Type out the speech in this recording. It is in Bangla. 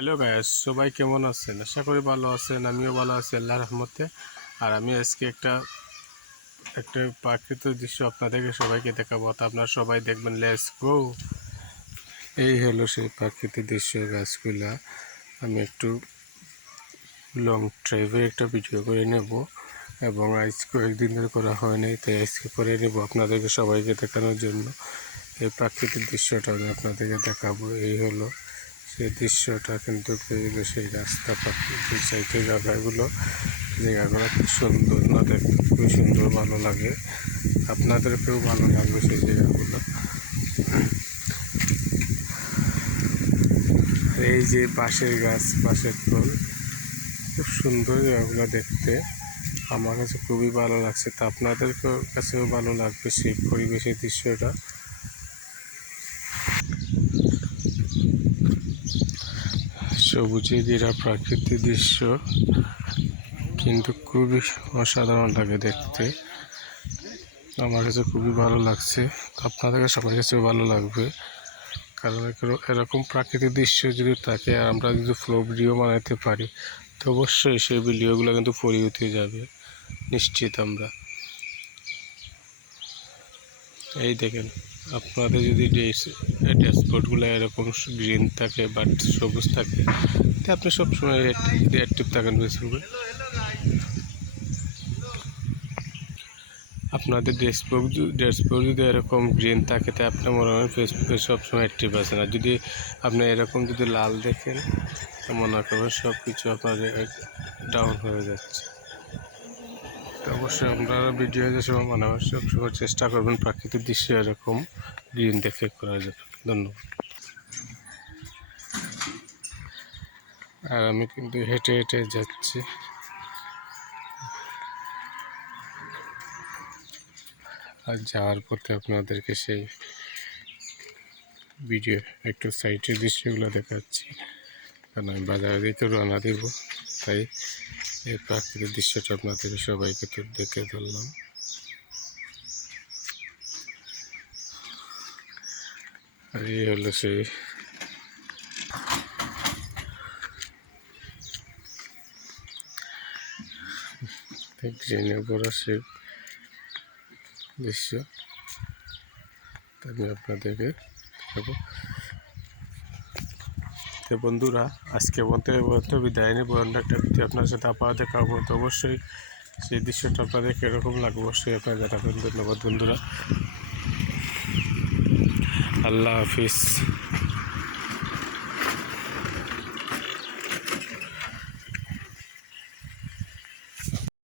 হ্যালো গাইস, সবাই কেমন আছেন? আশা করি ভালো আছেন। আমিও ভালো আছি আল্লাহর রহমতে। আর আমি আজকে একটা প্রাকৃতিক দৃশ্য আপনাদেরকে সবাইকে দেখাবো, তা আপনারা সবাই দেখবেন। Let's go. এই হলো সেই প্রাকৃতিক দৃশ্য, গাছগুলা। আমি একটু লং ড্রাইভে একটা ভিডিও করে নেব, এবং আজ কয়েকদিন ধরে করা হয়নি, তাই আজকে করে নেব আপনাদেরকে সবাইকে দেখানোর জন্য। এই প্রাকৃতিক দৃশ্যটা আমি আপনাদেরকে দেখাবো। এই হলো সেই দৃশ্যটা, কিন্তু সেই রাস্তা প্রাকৃতিক সাইডের জায়গাগুলো খুব সুন্দর না, দেখতে খুবই সুন্দর, ভালো লাগে। আপনাদেরকেও ভালো লাগবে সেই জায়গাগুলো। এই যে বাঁশের গাছ, বাঁশের তল, খুব সুন্দর জায়গাগুলো দেখতে। আমার কাছে খুবই ভালো লাগছে, তা আপনাদের কাছেও ভালো লাগবে সেই পরিবেশের দৃশ্যটা। সবুজে ঘেরা প্রাকৃতিক দৃশ্য কিন্তু খুবই অসাধারণ লাগে দেখতে। আমার কাছে খুবই ভালো লাগছে, আপনাদের সবার কাছেও ভালো লাগবে। কারণ এরকম প্রাকৃতিক দৃশ্য যদি থাকে আর আমরা যদি ফ্লো ভিডিও বানাতে পারি, তো অবশ্যই সেই ভিডিওগুলো কিন্তু পরিচিত যাবে নিশ্চিত। আমরা এই দেখেন, আপনাদের যদি ড্যাশবোর্ডগুলো এরকম গ্রিন থাকে বা সবুজ থাকে, তো আপনি সবসময় অ্যাক্টিভ থাকেন ফেসবুকে। আপনাদের ড্যাশবোর্ড যদি এরকম গ্রিন থাকে, তো আপনার মনে হয় ফেসবুকে সবসময় অ্যাক্টিভ আছেন। আর যদি আপনি এরকম যদি লাল দেখেন, তো মনে করবেন সব কিছু আপনাদের ডাউন হয়ে যাচ্ছে। তো অবশ্যই আপনারা ভিডিও সময় মনে হয় সবসময় চেষ্টা করবেন প্রাকৃতিক দৃশ্য এরকম গ্রিন দেখে করা যাবে। ধন্যবাদ। আর আমি কিন্তু হেঁটে হেঁটে যাচ্ছি। আর যাওয়ার পথে আপনাদেরকে সেই ভিডিও একটু সাইটের দৃশ্যগুলো দেখাচ্ছি, কারণ আমি বাজারে দিতে রওনা দিব, তাই এই প্রাকৃতিক দৃশ্যটা আপনাদের সবাইকে তো দেখে ধরলাম। আর এই হলো সেই গ্রিনে ভরা সেই দৃশ্য, আমি আপনাদেরকে দেখাবো। তো বন্ধুরা, আজকে বলতে বিদায় নিব। অন্য একটা ভিডিও আপনার সাথে আবার দেখাবো। তো অবশ্যই সেই দৃশ্যটা আপনাদের কীরকম লাগবে অবশ্যই আপনারা জানাবেন। ধন্যবাদ বন্ধুরা, আল্লাহ হাফিজ।